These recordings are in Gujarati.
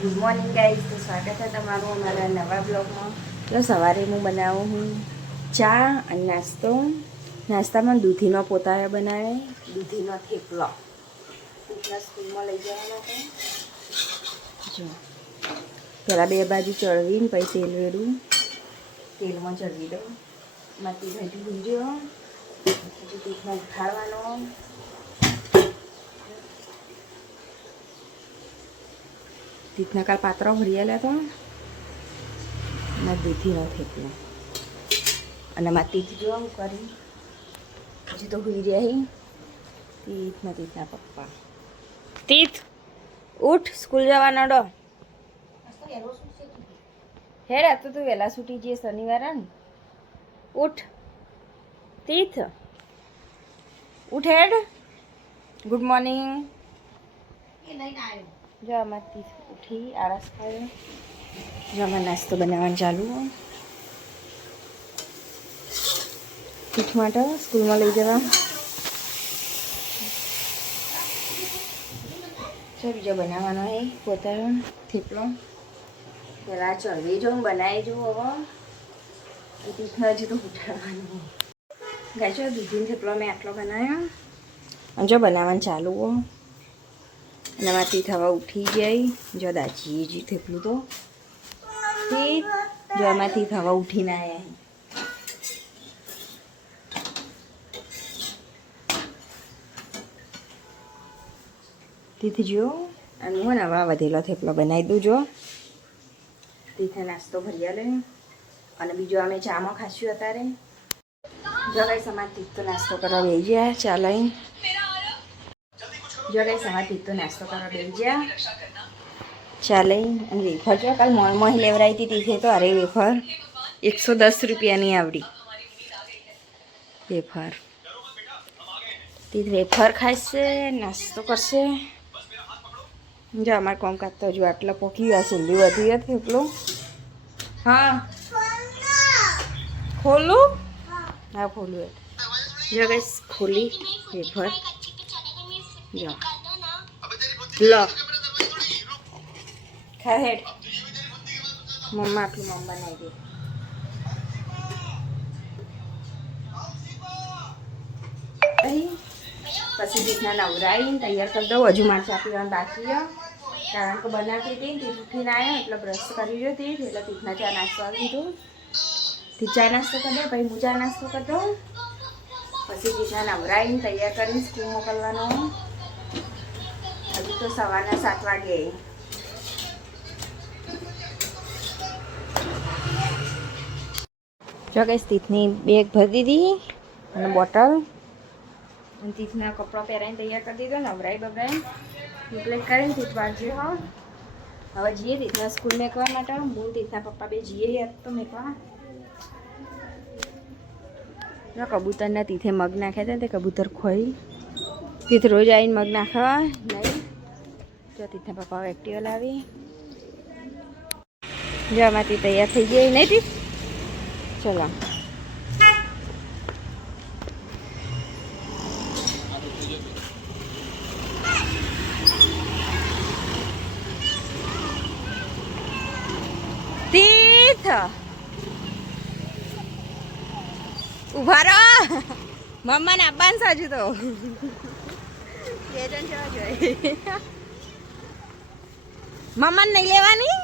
ગુડ મોર્નિંગ ગાઈઝ, તો સ્વાગત છે તમારું અમારા નવા બ્લોગમાં. તો સવારે હું બનાવું હું ચા અને નાસ્તો. નાસ્તામાં દૂધીનો પોતાયો બનાવે, દૂધીનો થેપલો. દૂધના સ્કૂલમાં લઈ જવા માટે જો પહેલાં બે બાજુ ચડવીને પછી તેલ વેડું, તેલમાં ચડવી દઉં. માટી ભાજી ભૂંજ્યો, પછી દૂધમાં ઉઠાડવાનો. તીથના કાલ પાત્રો ભરીયેલા હતા અને દૂધીનો થેપલો. અને માં તીથ જો આમ કરી હજી તો હોઈ રહ્યા. તીથના પપ્પા. તીથ ઉઠ, સ્કૂલ જવાનો ડો. હેડ, આ તો તું વહેલા છૂટી જઈએ શનિવારે ને. ઉઠ તીથ, ઉઠ હેડ. Good morning. જો આમાં તીથ ઉઠી આળસ ખાયો. જો આમાં નાસ્તો બનાવવાનું ચાલુ. તીથ માટે સ્કૂલમાં લઈ જવા. જો બીજો બનાવવાનો હે પોતાનો થેપલો. પહેલાં ચડવી જો બનાવી જો. હવે તીથને હજી તો ઉઠાડવાનું ગાય છે. દૂધીનો થેપલો મેં આટલો બનાવ્યો અને જો બનાવવાનું ચાલુ હો. અને એમાં તીથ હવે ઉઠી જાય. જો દાજી જ થેપલું તો તીથ જો આમાંથી હવે ઉઠીને આવ્યા. તીથ જો અને હું નવા વધેલો થેપલો બનાવી દઉં. જો તીથે નાસ્તો ભરી લે. અને બીજો અમે ચામાં ખાસ્યું અત્યારે. જો કઈ સમાજ તીથ તો નાસ્તો કરવા બેસી ગયા. ચાલો જો કઈ સમાજ તીથ તો નાસ્તો કરવા બેસી ગયા. ચાલે. અને વેફર જો કાલ મોહી લેવરાઈ હતી તીથે તો. અરે વેફર 110 રૂપિયાની આવડી વેફર. તીથ વેફર ખાશે, નાસ્તો કરશે. જો અમારે કોમ કાઢતો હજુ આટલો પોકી આ સુંદી વધી હતી એટલું. હા ખોલું. હા ખોલું. જો ગઈશ ખોલી વેફર. જો લો ખા હેડ. મમ્મા આટલું મમ્મા બનાવી દે. પછી રીતના નવરાઈને તૈયાર કરી દઉં. હજુ મારે ચા પીવાનું બાકી છે કારણ કે બનાવતી હતી ને તીથ ઉઠીને આવ્યા એટલે બ્રશ કરી રહ્યો હતી. એટલે તીથના ચા નાસ્તો આવી દીધું. તીથ ચા નાસ્તો કરી દે, પછી હું ચા નાસ્તો કરી દઉં. પછી તીથના નવરાઈને તૈયાર કરીને સ્કૂલ મોકલવાનો. હજુ તો સવારના 7 વાગે. જો કઈ તીથની બેગ ભરી દીધી અને બોટલ. અને તીથના કપડાં પહેરાઈને તૈયાર કરી દીધો. નવરાઈ બવરાઈ રિપ્લેટ કરીને તીથ બાજુ હો. હવે જઈએ તીથના સ્કૂલ મેકવા માટે. હું તીથના પપ્પા બે જઈએ યાર તો મેકવા. જો કબૂતરના તીથે મગ નાખ્યા હતા તે કબૂતર ખોઈ. તીથ રોજ આવીને મગ નાખવા નહીં. જો તીથના પપ્પા એક્ટિવા લાવી. જો આમાંથી તૈયાર થઈ ગઈ નહીં તીથ. ચલો તીથ ઉભા રહો. મમ્માને આપવાનું સાજુ તો બે જણ જવા જોઈએ. મમ્માને નહીં લેવાની.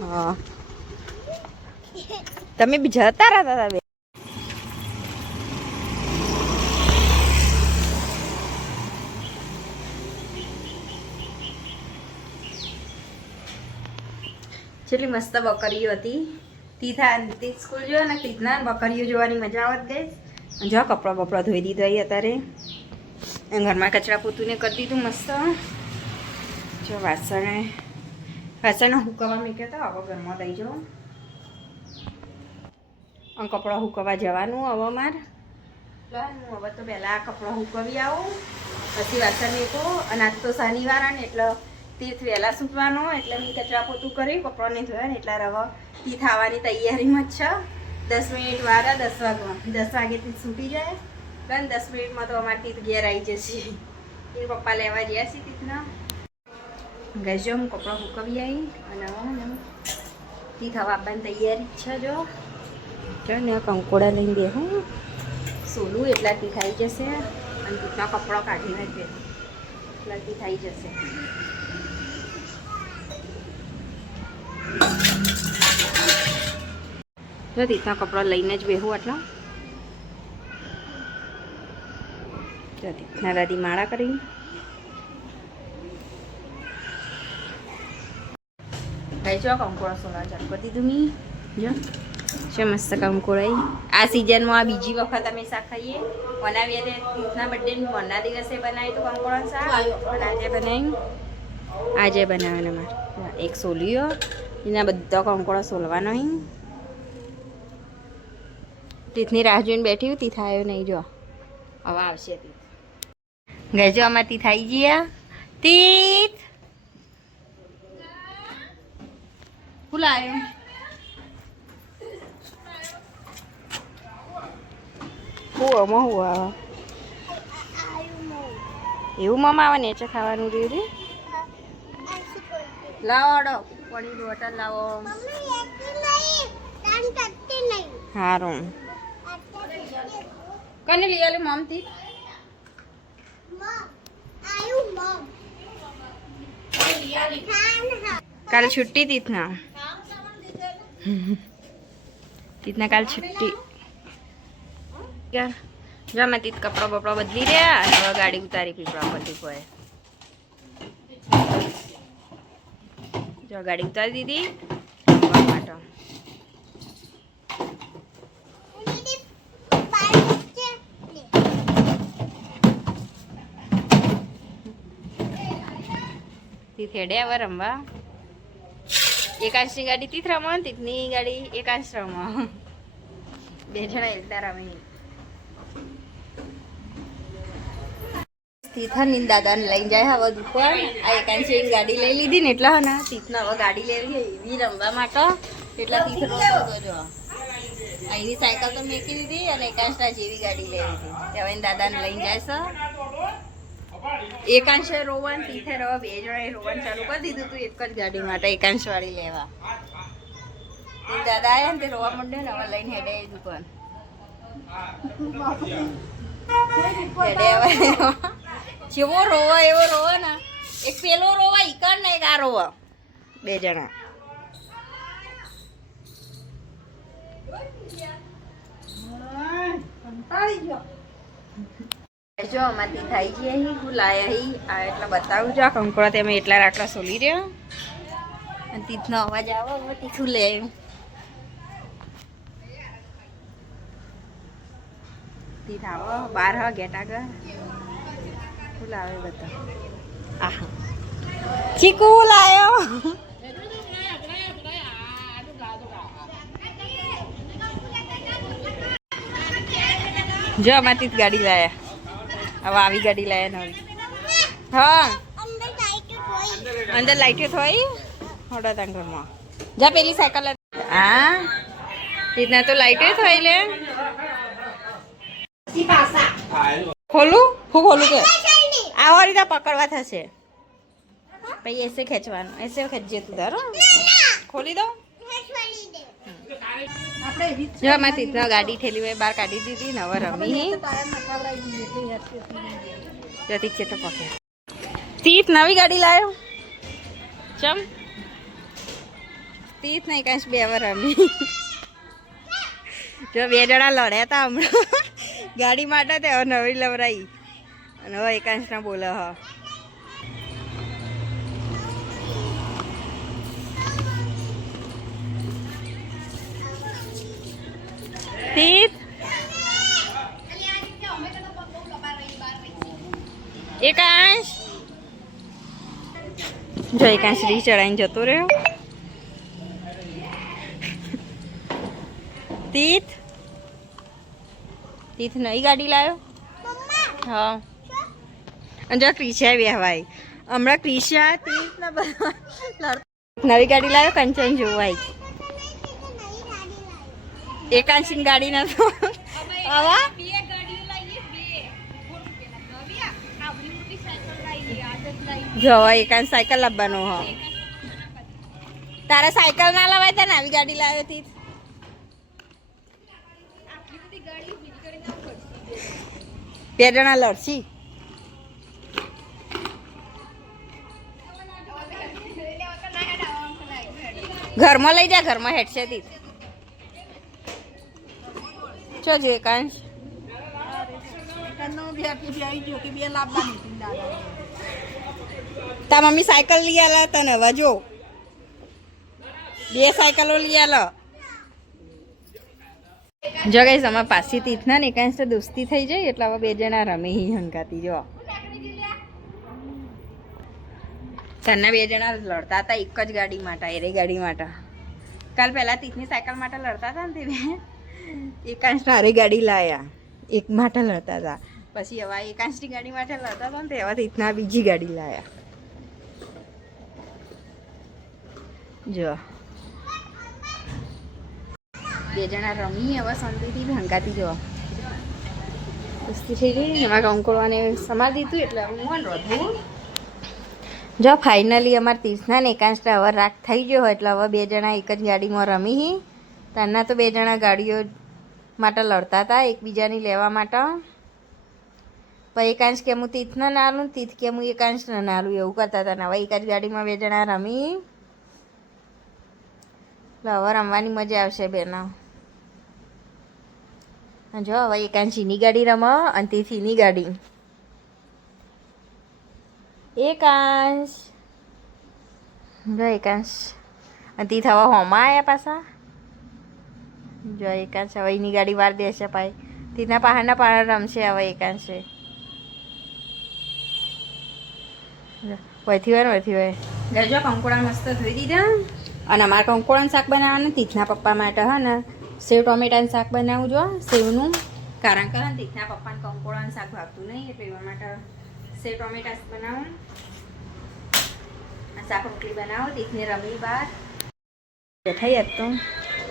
હા તમે બી જતા રહેતા હતા. જેટલી મસ્ત બકરીઓ હતી. તીથ સ્કૂલ જો ને તીથના બકરીઓ જોવાની મજા આવત ગઈ. જો કપડાં બપડા ધોઈ દીધા અત્યારે. ઘરમાં કચરા પોતું કરી દીધું મસ્ત. જો વાસણ હુકવવા મૂક્યો તો. હવે ઘરમાં દઈ જાઉં. કપડાં હુકવવા જવાનું હવે મારે. હું હવે તો પહેલાં કપડાં હુકવી આવું પછી વાસણ મેકું. અને આજ તો શનિવાર ને એટલે તીથ વહેલા સૂટવાનો. એટલે મેં કચરા પોતું કરી કપડાંને ધોયા ને એટલે હવે તીથ આવવાની તૈયારીમાં જ છે. 10 મિનિટ વાર 10 વાગે તીથ છૂટી જાય. ગન 10 મિનિટમાં તો અમારી તીત ઘેર આવી જશે. એ પપ્પા લેવા ગયા છે તીતના. ગજો હું કપડાં સુકવી આવી અને હવે તીત હવે આપવાની તૈયારી છે. જો ને કંકોડા લઈને બેહું સોલું એટલાથી થઈ જશે અને તીતના કપડાં કાઢીને જ બેહું એટલાથી થઈ જશે. જો તીતના કપડાં લઈને જ બેહું આટલા. જો તીતના દાદી માળા કરીને ગઈ જો કંકોડા સોલા ચાલુ કરી દીધું મી. જો છે મસ્ત કંકોડા. આ સિઝનમાં આ બીજી વખત અમે શાક ખાઈએ. બનાવીએ તે તીતના બર્થડે મોરના દિવસે બનાવી તો કંકોડા શાક અને આજે બનાવી આજે બનાવવાના મારે એક સોલીઓ એના બધા કંકોડા સોલવાનો અહીં. તીથની રાહ જોઈને બેઠી હતી થાય નહીં. જો હવે આવશે તીથ. ગજો અમારથી થઈ ગયા તીથ ફૂલાયો. હુવામાં હું આવે એવું મમ્મા આવે ને છે ખાવાનું રહ્યું. લાવો અડો પડી બોટલ લાવો. સારું કને લઈ આલે મમથી કાલ છુટ્ટી તીતના કાલ છુટ્ટી. જો મેં તીત કપડા બપડા બદલી રહ્યા અને હવે ગાડી ઉતારી પીપળા પરથી કોઈ. જો ગાડી ઉતારી દીધી માટે. તીત હેડે હવે રમવા. એકાંશની ગાડી તીત રમો, તીતની ગાડી એકાંશ રમો. બે જણા એકદા રમે. તીથાની દાદાને લઈને જાય હવે દુકાન. આ એકાંશી ગાડી લઈ લીધી ને એટલે ને તીથને હવે ગાડી લેવી એવી રમવા માટે. એટલા તીથ રમતો જો અહીંની સાયકલ તો મેકી દીધી અને એકાંશના જેવી ગાડી લેવી હતી. હવે દાદાને લઈને જાય છે. એકાંશે રોવન તીથે રવા બે જણાએ રોવન ચાલુ કરી દીધું તું એક જ ગાડી માટે એકાંશ વાળી લેવા. દાદા આવ્યા ને તે રોવા માંડ્યો ને હવે લઈને હેડે દુકાન. જેવો રોવા એવો રોવા ને. એક પેલો રોવા ઈકણ ને એક આ રોવા બે જણા. જો અમારી થઈ ગયા હું લાયા આ એટલા બતાવું છું. આ કંકોડા તે અમે એટલા રાટલા સોલી રહ્યા અને તીથનો અવાજ આવો હવે તીથું લે આવ્યું. તીથ આવો 12 ગેટ આગળ હું લાવે બધા. આહા ચીકુ લાયો. જો અમારી ગાડી લાયા. હવે આવી ગાડી લાયા નવી. હા અંદર લાઈટો થોઈ હોડા તાં ઘરમાં. જા પેલી સાયકલ. હા રીતના તો લાઈટો થોઈ લે. ખોલું હું ખોલું કે આવા રીતે પકડવા થશે પછી એસે ખેંચવાનું. એસે ખેંચજે તું તારો ખોલી દો. જો અમારે તીતના ગાડી ઠેલી હોય બહાર કાઢી દીધી ને હવે રમી. જતી છે તો પકે તીત નવી ગાડી લાવ્યો. ચમ તીત નહીં કાંઈ બે વાર રમી. જો બે જણા લડ્યા હતા હમણાં ગાડી માટે તે હવે નવી લવરાઈ અને હવે એકાંશના બોલે. હા તીત એકાંશ જો એકાંશ રી ચડાઈને જતો રહ્યો. તીત તીત નવી ગાડી લાવ્યો. હા અને જો ક્રિશા બેહવાય હમણાં. ક્રિશા તીત નવી ગાડી લાવ્યો કંચન જોવાય. એકાંશની ગાડી નતો આવા જો હવે એકાંત સાયકલ લાવવાનો હ તારે સાયકલ ના લવાય તને આવી ગાડી લાવ્યો હતી બે જણા લડશી ઘરમાં લઈ જા ઘરમાં હેઠશે તી ચો જે કાંઈ તા મમ્મી સાયકલ લઈ આલા તને હવે જો બે સાયકલો લઈ આલો જો ગઈ અમારા પાછી તીથના ને કાંઈ તો દોસ્તી થઈ જાય એટલે હવે બે જણા રમે હંકાતી જો તને બે જણા લડતા હતા એક જ ગાડી માટે એરે ગાડી માટે કાલ પહેલા તીથની સાયકલ માટે લડતા હતા ને તે એકાંશ હારે ગાડી લાયા એક માટે લડતા હતા પછી હવે એકાંશની ગાડી માટે લડતા હતા ને તે હવે તીથના બીજી ગાડી લાયા જો બે જણા રમી હવે શાંતિથી ભંગાતી જો કુસ્તી થઈ ગઈ એમાં કંકોળવાને સમાર દીધું એટલે હું મન રોધું જો ફાઇનલી અમારા તીર્થના ને એકાંશ હવે રાખ થઈ ગયો હોય એટલે હવે બે જણા એક જ ગાડીમાં રમી ત્યારના તો બે જણા ગાડીઓ માટે લડતા હતા એકબીજાની લેવા માટે પણ એકાંશ કે હું તીર્થને ના આલું તીર્થ કે હું એકાંશને ના આલું એવું કરતા હતા ને હવે એક જ ગાડીમાં બે જણા રમી એટલે હવે રમવાની મજા આવશે બેનો જો હવે એકાંશ એની ગાડી રમો અને તીર્થ એની ગાડી એકાંશ જો એકાંશ અને તીર્થ હવે હોમાં આવ્યા પાછા જો એકાંશ હવે એની ગાડી વાર દેશે ભાઈ તીર્થના પહાડના પહાડ રમશે હવે એકાંશે વહીથી હોય જો કંકોડા મસ્ત ધોઈ દીધા અને અમારે કંકોડાનું શાક બનાવવાનું તીથના પપ્પા માટે હા ને સેવ ટોમેટાનું શાક બનાવું જો સેવનું કારણ કે તીથના પપ્પાને કંકોડાનું શાક ભાવતું નહીં એટલે એવા માટે સેવ ટોમેટા બનાવું શાક રોટલી બનાવો તીથને રમી બહાર થઈ જ તો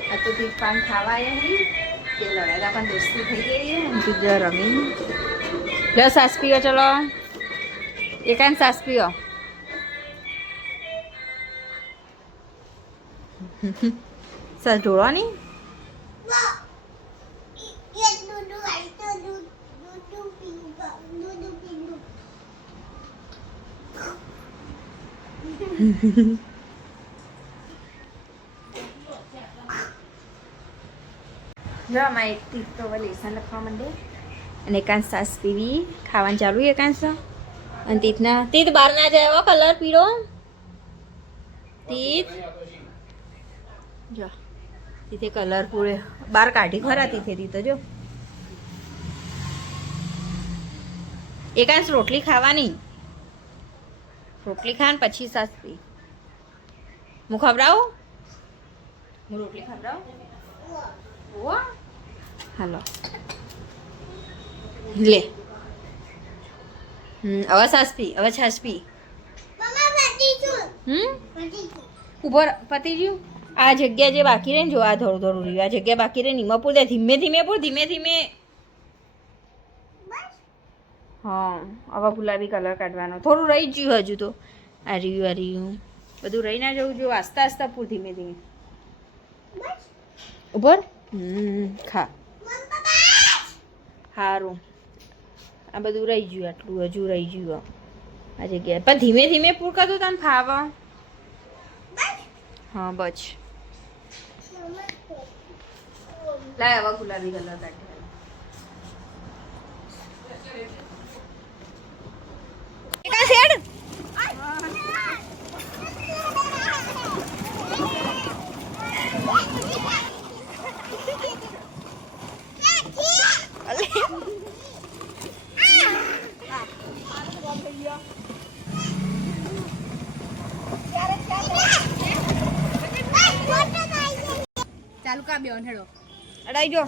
આ તો તીથ પાન ખાવા આવી તે લડાતા પણ દોસ્તી થઈ ગઈ બીજો રમી લો સાસ પીઓ ચલો એકાંત સાસ પીઓ સાસ ઢોળો નહીં જો આમાં એક તીર્થ તો હવે લેસન લખવા માંડે અને એકાંશ સાસ પીવી ખાવાનું ચાલુ એકાંશ અને તીર્થના તીર્થ બહાર ના જાય કલર પીળો તીર્થ જો તીથે કલર પૂરે બહાર કાઢી ખરા તીથેથી તો જો એકાંશ રોટલી ખાવાની રોટલી ખાન પછી સાસ પી હું ખવડાવું હું રોટલી ખવડાવું હાલો લે હવે સાસ પી હવે છાસ પી ઉપર પતી ગયું આ જગ્યા જે બાકી રહે ને જો આ થોડું થોડું રહ્યું આ જગ્યા બાકી રહે નીમાં પૂર ધીમે ધીમે પૂર ધીમે ધીમે હા હવે ગુલાબી કલર કાઢવાનો થોડું રહી જ ગયું હજુ તો આ રહ્યું બધું રહી ના જવું જો આસ્તા આસ્તા પૂર ધીમે ધીમે ઉપર ખા સારું આ બધું રહી ગયું આટલું હજુ રહી ગયું આ જગ્યાએ પણ ધીમે ધીમે પૂર કરતું તને ફાવા હા બસ લાય હવે ગુલાબી કલર કાઢી ચાલુ કા બેન હેડો અડાઈ જો